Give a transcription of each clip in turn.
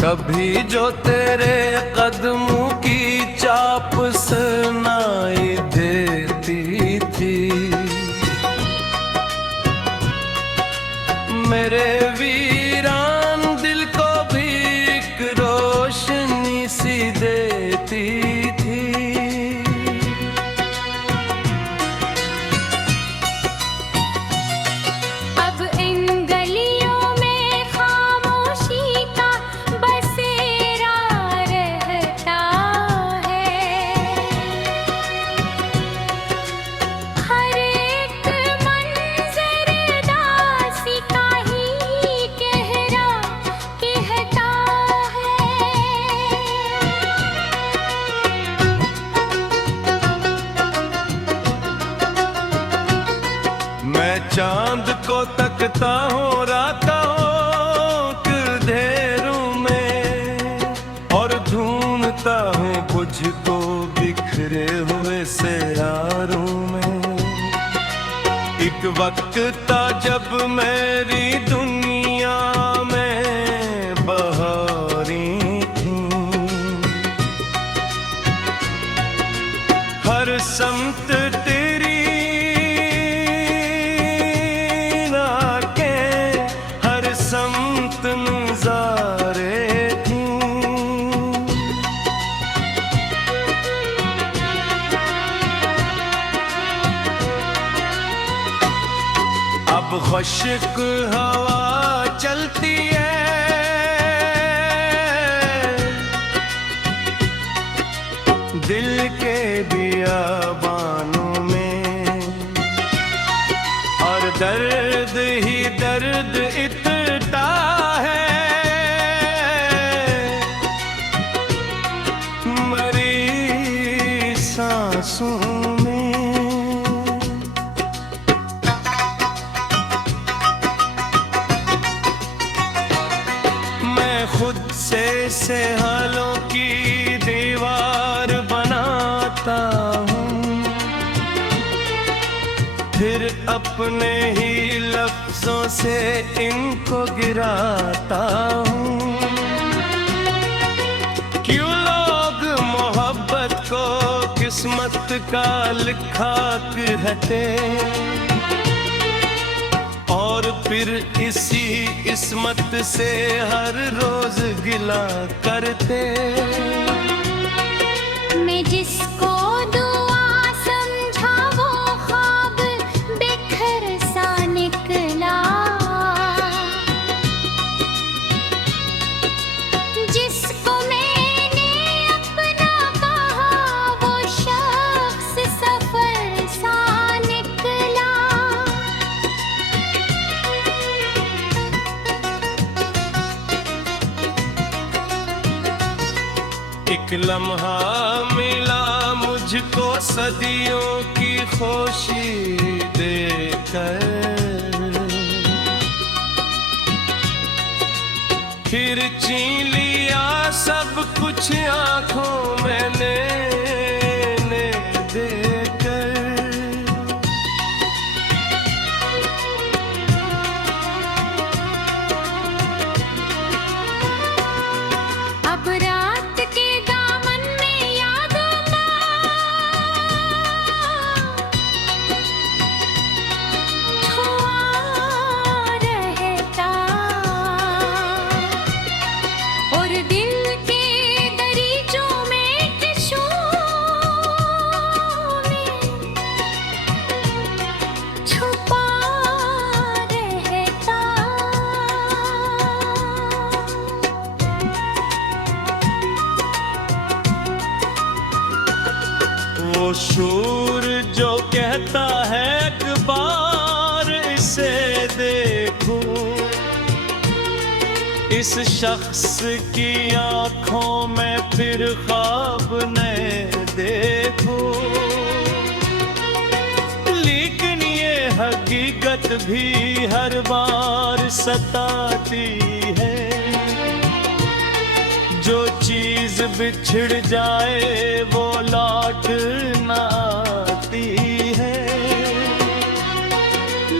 कभी जो तेरे कदमों की चाप सुनाई देती थी, मेरे वीरान दिल को भी एक रोशनी सी देती थी। अब इन गलियों में खामोशी का बसेरा रहता है, हर एक मंजर दासी का ही कहता है। मैं चांद को तकता हूँ रातों के अंधेरों में, और ढूंढता हूँ मुझको बिखरे हुए सितारों में। एक वक्त था जब मेरी दुनिया में बहारें थीं, हर समत तेरी समत नजारे थी। अब खुश्क हवा चलती है, दिल के बियाबानों में, और दर्द ही दर्द इतना है, मरी सांसों में। मैं खुद से हालों की दीवार बनाता हूँ, फिर अपने ही लफ्जों से इनको गिराता हूँ। क्यों लोग मोहब्बत को किस्मत का लिखा कहते, और फिर इसी किस्मत से हर रोज गिला करते। मैं जिसको दुआ समझा वो ख्वाब बिखर सा निकला, जिसको मैंने अपना कहा वो शख्स सफर सा निकला। एक लम्हा मिला मुझको सदियों की खुशी देकर, फिर छीन लिया सब कुछ आंखों में नैने देकर। अब रात के दामन में यादों का धुआं रहता, और दिल के दरीचों में टिश्यू में छुपा रहता। वो शूर जो कहता है एक बार इसे देखूं, इस शख्स की आंखों में फिर ख्वाब नए देखूं। लेकिन ये हकीकत भी हर बार सताती है, जो चीज बिछड़ जाए वो लौट ना आती है।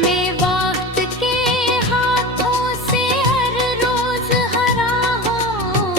मैं वक्त के हाथों से हर रोज हरा हूँ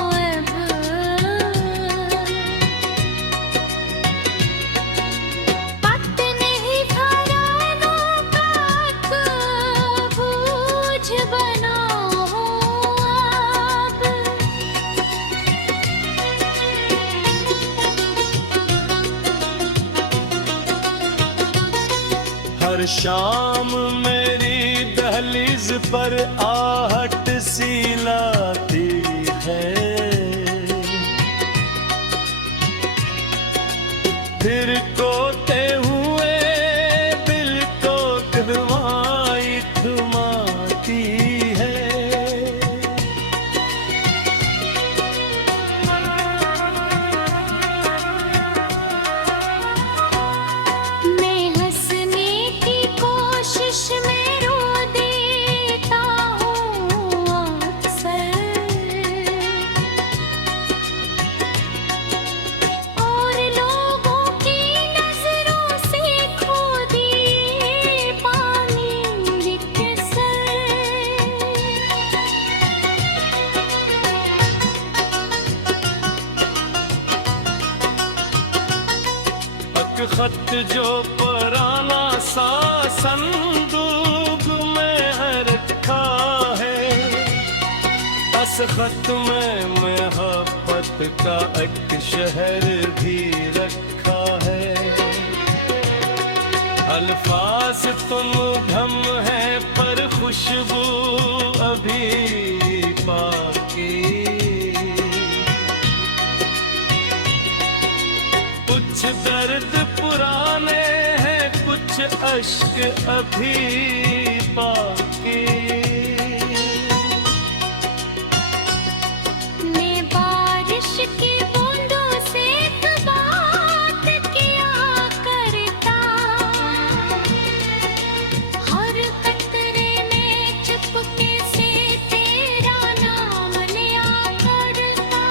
शाम मेरी दहलीज पर आहट सी लाती है, फिर कोते हुए दिल को दवाई थमाती है। मैं हंसने की कोशिश में रो देता हूँ अक्सर, और लोगों की नजरों से खो दिए पानी बिखसर। एक खत जो पुराना सा संदूक में रखा है, इस खत में मोहब्बत का एक शहर भी रखा है। अल्फाज तुम धम है पर खुशबू अभी बाकी, कुछ दर्द पुराने हैं कुछ अश्क अभी बाकी। मैं बारिश की बूंदों से एक बात किया करता, हर कतरे में चुपके से तेरा नाम लिया करता।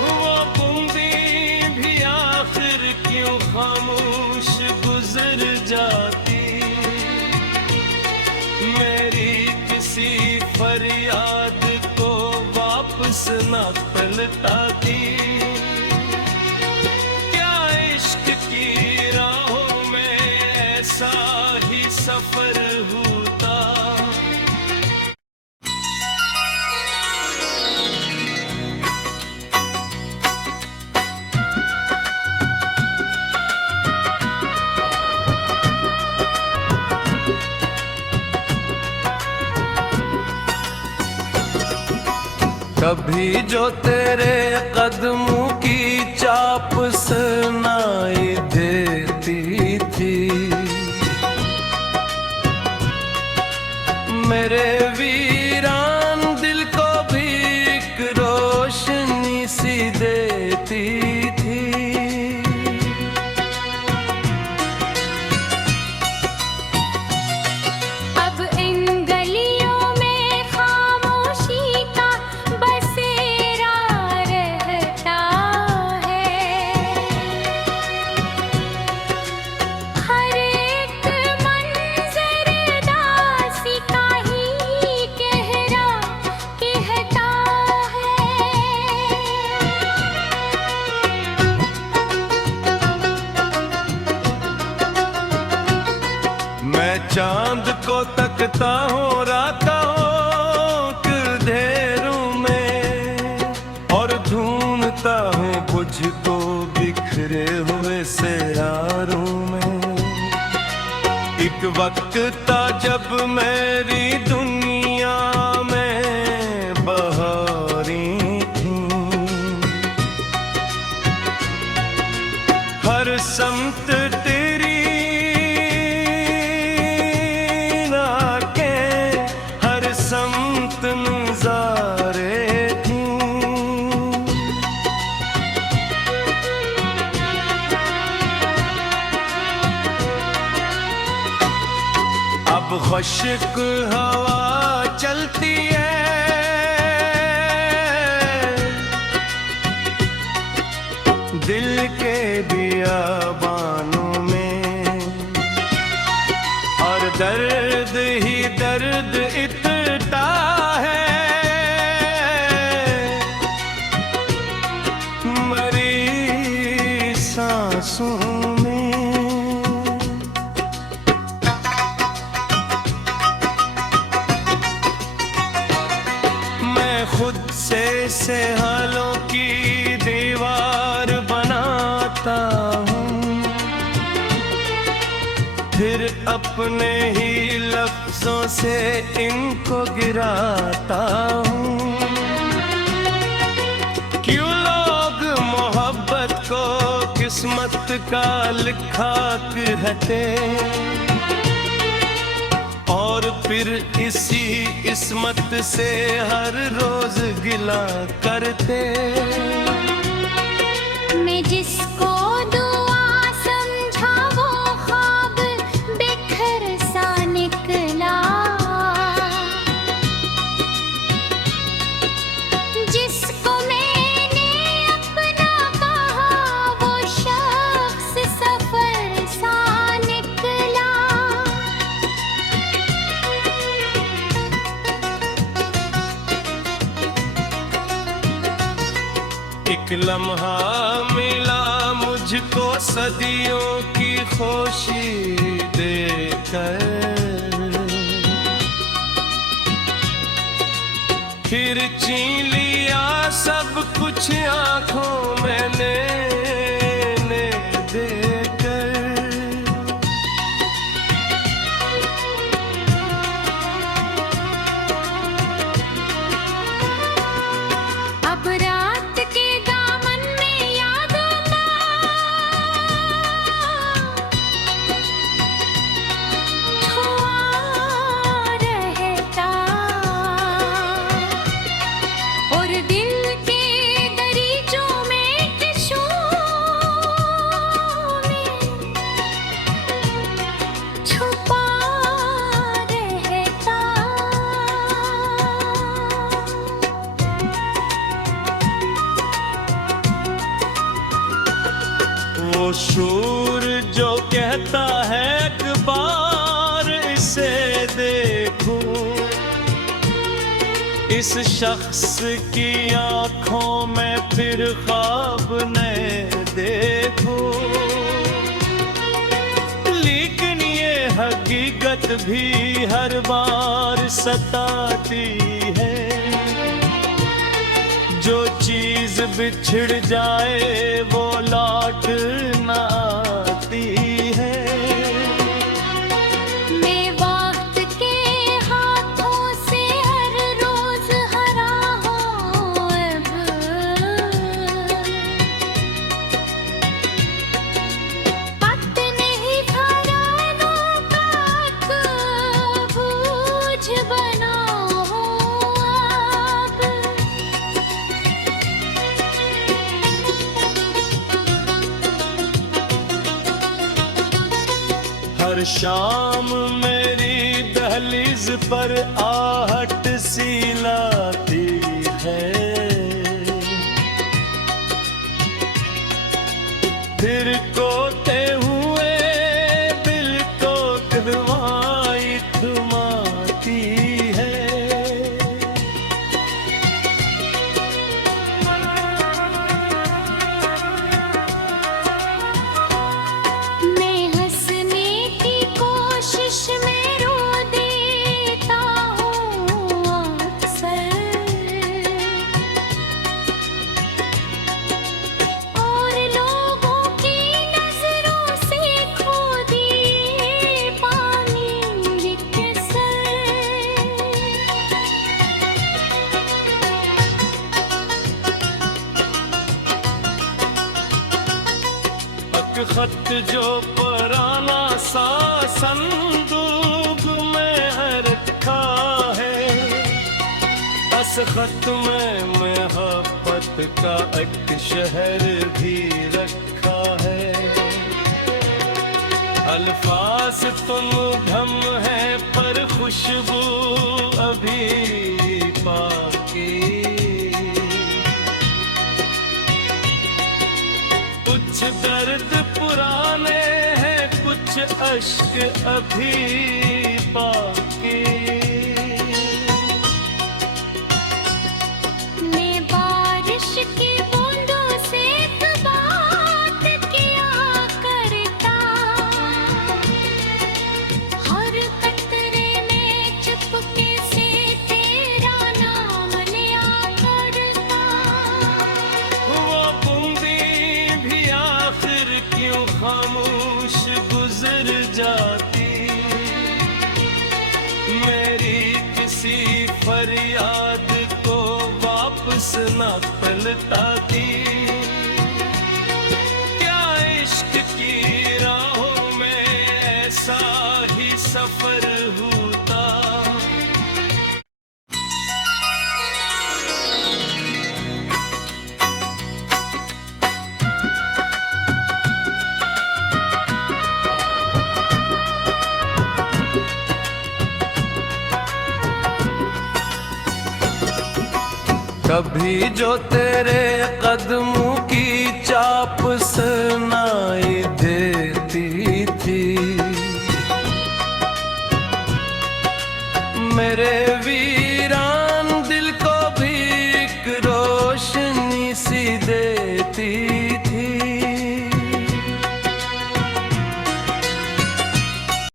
वो बूंदी भी आखिर क्यों खामोश गुजर जाती, मेरी किसी फरियाद को वापस न पलटाती। क्या इश्क की राहों में ऐसा ही सफर होता। कभी जो तेरे कदमों की चाप सुनाई देती थी, मेरे वीरान दिल को भी एक रोशनी सी देती थी। अब इन गलियों में खामोशी का बसेरा रहता है, हर एक मंजर दासी का ही कहरा कहता है। मैं चांद को तकता हूँ रातों के अंधेरों में, और ढूंढता हूँ मुझको बिखरे हुए सितारों में। एक वक्त था जब मेरी दुनिया में बहारें थीं, हर समत तेरी नाकें, हर समत नजारे थीं। अब खुश्क हवा चलती है, दिल के बियाबानों में, और दर्द ही दर्द इतना है, मरी सांसों में। मैं खुद से हालों की दीवार बनाता हूँ, फिर अपने ही लफ्जों से इनको गिराता हूँ। क्यों लोग मोहब्बत को किस्मत का लिखा कहते और फिर इसी किस्मत से हर रोज गिला करते। मैं जिसको दुआ समझा वो ख्वाब बिखर सा निकला, जिसको मैंने अपना कहा वो शख्स सफर सा निकला। एक लम्हा मिला मुझको सदियों की खुशी देकर, फिर छीन लिया सब कुछ आंखों में नैने देकर। अब रात के दामन में यादों का धुआं रहता और दिल के दरीचों में टिशों में छुपा रहता। वो शूर जो कहता है एक बार इसे देखूं, इस शख्स की आंखों में फिर ख्वाब न देखूं। लेकिन ये हकीकत भी हर बार सताती है, जो चीज बिछड़ जाए वो लौट न आती है। मैं वक्त के हाथों से हर रोज हरा हूँ अब, पत नहीं घरानों का बोझ बना हूँ अब। हर शाम मेरी दहलीज पर आहट सी लाती है, फिर कोते हुए दिल को दवाई थमाती है। मैं हंसने की कोशिश में रो देता हूँ अक्सर, और लोगों की नजरों से खो दिए पानी बिखसर। एक खत जो पुराना सा संदूक में रखा है, इस खत में मोहब्बत का एक शहर भी रखा है। अल्फाज तो मुबहम है पर खुशबू अभी बाकी, कुछ दर्द पुराने हैं कुछ अश्क अभी बाकी। मैं बारिश की बूंदों से एक बात किया करता, हर कतरे में चुपके से तेरा नाम लिया करता। वो बूंदी भी आखिर क्यों खामोश गुजर जाती, ना पलता थी। क्या इश्क की राहों में ऐसा ही सफर होता। कभी जो तेरे कदमों